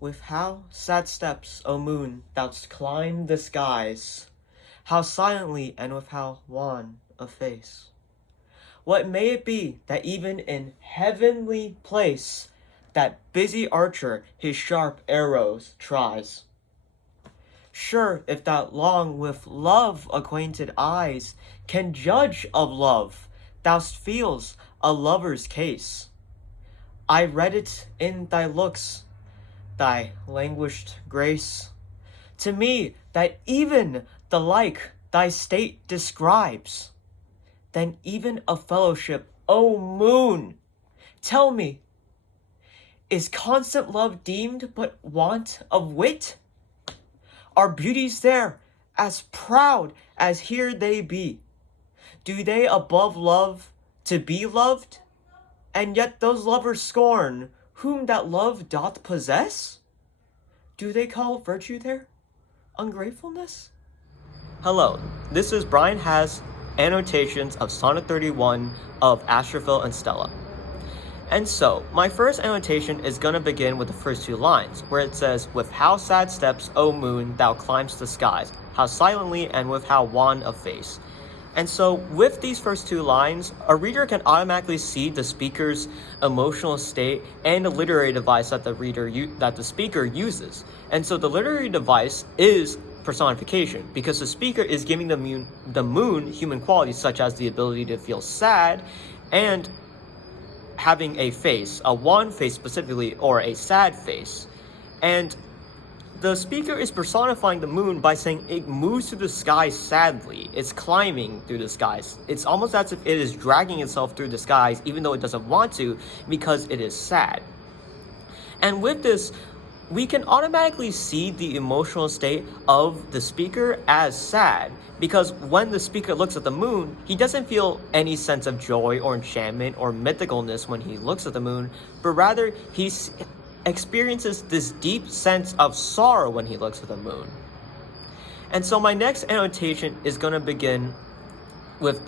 With how sad steps, O moon, thou'st climbed the skies, how silently and with how wan a face. What may it be that even in heavenly place that busy archer his sharp arrows tries? Sure, if that long with love acquainted eyes can judge of love, thou'st feels a lover's case. I read it in thy looks, thy languished grace. To me, that even the like thy state describes. Then even a fellowship, O moon, tell me, is constant love deemed but want of wit? Are beauties there as proud as here they be? Do they above love to be loved? And yet those lovers scorn whom that love doth possess? Do they call virtue there ungratefulness? Hello, this is Brian Has annotations of Sonnet 31 of Astrophel and Stella. And so, my first annotation is going to begin with the first two lines, where it says, with how sad steps, O moon, thou climbst the skies, how silently and with how wan a face. And so, with these first two lines, a reader can automatically see the speaker's emotional state and the literary device that the speaker uses. And so, the literary device is personification, because the speaker is giving the moon human qualities such as the ability to feel sad and having a face, a wan face specifically, or a sad face. And the speaker is personifying the moon by saying it moves through the skies sadly. It's climbing through the skies. It's almost as if it is dragging itself through the skies even though it doesn't want to, because it is sad. And with this, we can automatically see the emotional state of the speaker as sad, because when the speaker looks at the moon, he doesn't feel any sense of joy or enchantment or mythicalness when he looks at the moon, but rather he experiences this deep sense of sorrow when he looks at the moon. And so my next annotation is going to begin with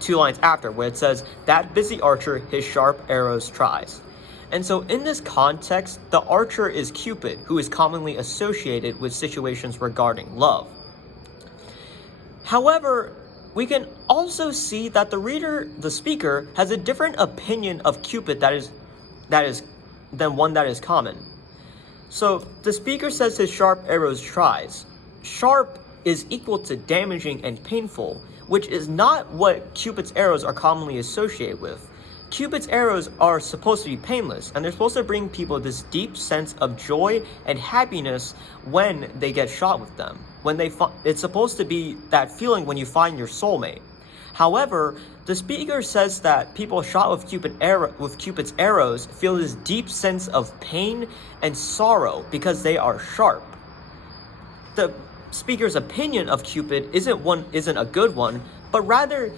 two lines after, where it says, that busy archer his sharp arrows tries. And so in this context, the archer is Cupid, who is commonly associated with situations regarding love. However, we can also see that the speaker, has a different opinion of Cupid than one that is common. So the speaker says his sharp arrows tries. Sharp is equal to damaging and painful, which is not what Cupid's arrows are commonly associated with. Cupid's arrows are supposed to be painless, and they're supposed to bring people this deep sense of joy and happiness when they get shot with them. It's supposed to be that feeling when you find your soulmate. However, the speaker says that people shot with Cupid's arrows feel this deep sense of pain and sorrow because they are sharp. The speaker's opinion of Cupid isn't a good one, but rather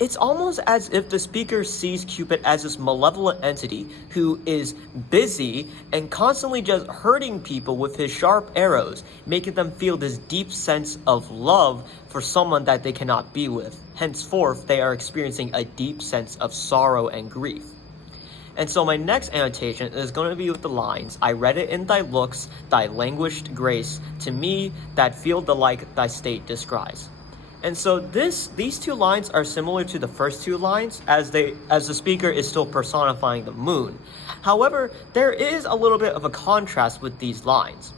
it's almost as if the speaker sees Cupid as this malevolent entity who is busy and constantly just hurting people with his sharp arrows, making them feel this deep sense of love for someone that they cannot be with. Henceforth, they are experiencing a deep sense of sorrow and grief. And so my next annotation is going to be with the lines, I read it in thy looks, thy languished grace, to me that feel the like thy state descries. And so these two lines are similar to the first two lines, as the speaker is still personifying the moon. However, there is a little bit of a contrast with these lines.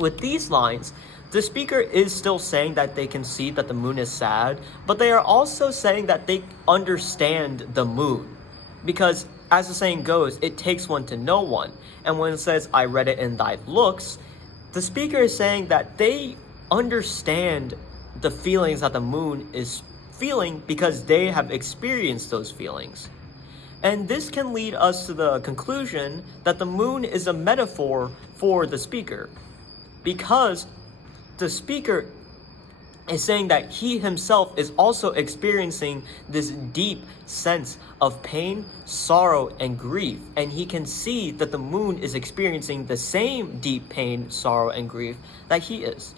With these lines, the speaker is still saying that they can see that the moon is sad, but they are also saying that they understand the moon. Because as the saying goes, it takes one to know one. And when it says, I read it in thy looks, the speaker is saying that they understand the feelings that the moon is feeling because they have experienced those feelings. And this can lead us to the conclusion that the moon is a metaphor for the speaker, because the speaker is saying that he himself is also experiencing this deep sense of pain, sorrow, and grief, and he can see that the moon is experiencing the same deep pain, sorrow, and grief that he is.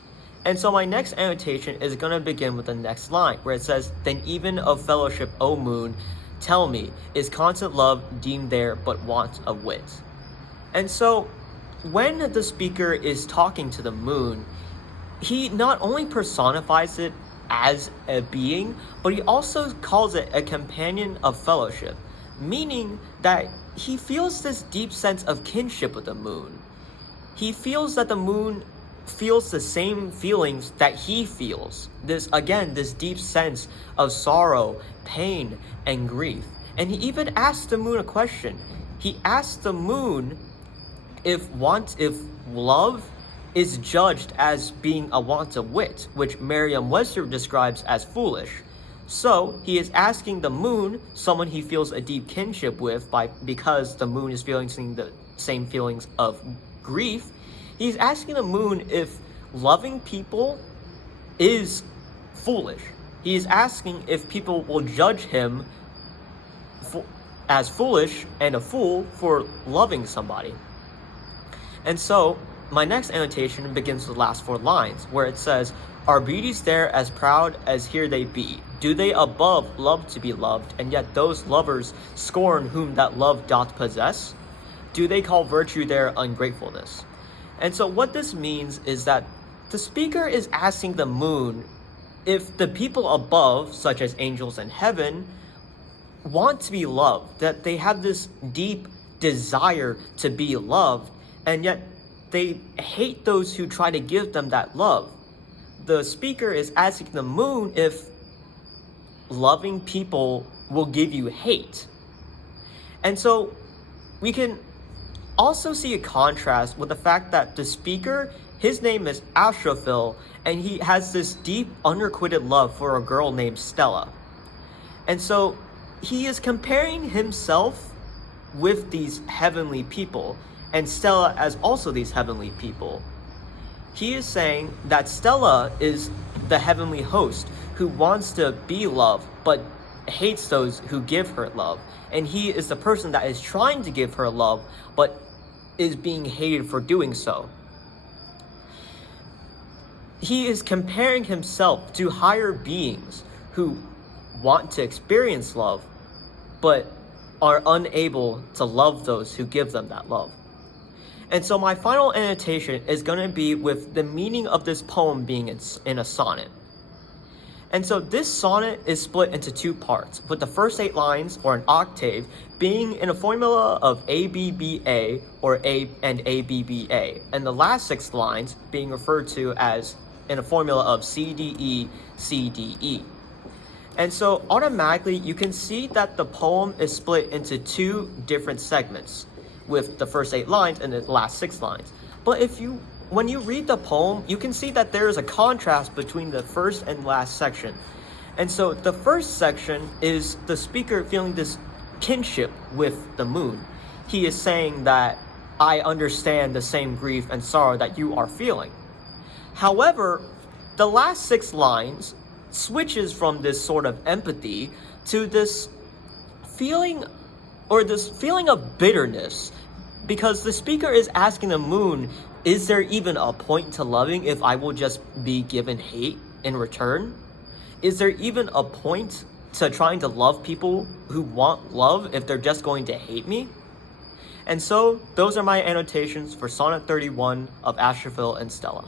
And so my next annotation is going to begin with the next line, where it says, then even of fellowship, O moon, tell me, is constant love deemed there but want of wit? And so when the speaker is talking to the moon, he not only personifies it as a being, but he also calls it a companion of fellowship, meaning that he feels this deep sense of kinship with the moon. He feels that the moon feels the same feelings that he feels. This deep sense of sorrow, pain, and grief. And he even asks the moon a question. He asks the moon if love is judged as being a want of wit, which Merriam-Webster describes as foolish. So he is asking the moon, someone he feels a deep kinship with because the moon is feeling the same feelings of grief. He's asking the moon if loving people is foolish. He's asking if people will judge him as foolish and a fool for loving somebody. And so my next annotation begins with the last 4 lines, where it says, "Are beauties there as proud as here they be? Do they above love to be loved, and yet those lovers scorn whom that love doth possess? Do they call virtue there ungratefulness?" And so what this means is that the speaker is asking the moon if the people above, such as angels in heaven, want to be loved, that they have this deep desire to be loved, and yet they hate those who try to give them that love. The speaker is asking the moon if loving people will give you hate. And so we can also see a contrast with the fact that the speaker, his name is Astrophel, and he has this deep unrequited love for a girl named Stella. And so he is comparing himself with these heavenly people, and Stella as also these heavenly people. He is saying that Stella is the heavenly host who wants to be loved but hates those who give her love. And he is the person that is trying to give her love but is being hated for doing so. He is comparing himself to higher beings who want to experience love but are unable to love those who give them that love. And so my final annotation is going to be with the meaning of this poem being in a sonnet. And so this sonnet is split into 2 parts, with the first 8 lines, or an octave, being in a formula of ABBA or A and ABBA, and the last 6 lines being referred to as in a formula of CDE, CDE. And so automatically you can see that the poem is split into 2 different segments, with the first 8 lines and the last 6 lines. But when you read the poem, you can see that there is a contrast between the first and last section. And so the first section is the speaker feeling this kinship with the moon. He is saying that I understand the same grief and sorrow that you are feeling. However, the last 6 lines switches from this sort of empathy to this feeling of bitterness, because the speaker is asking the moon, is there even a point to loving if I will just be given hate in return? Is there even a point to trying to love people who want love if they're just going to hate me? And so those are my annotations for Sonnet 31 of Astrophel and Stella.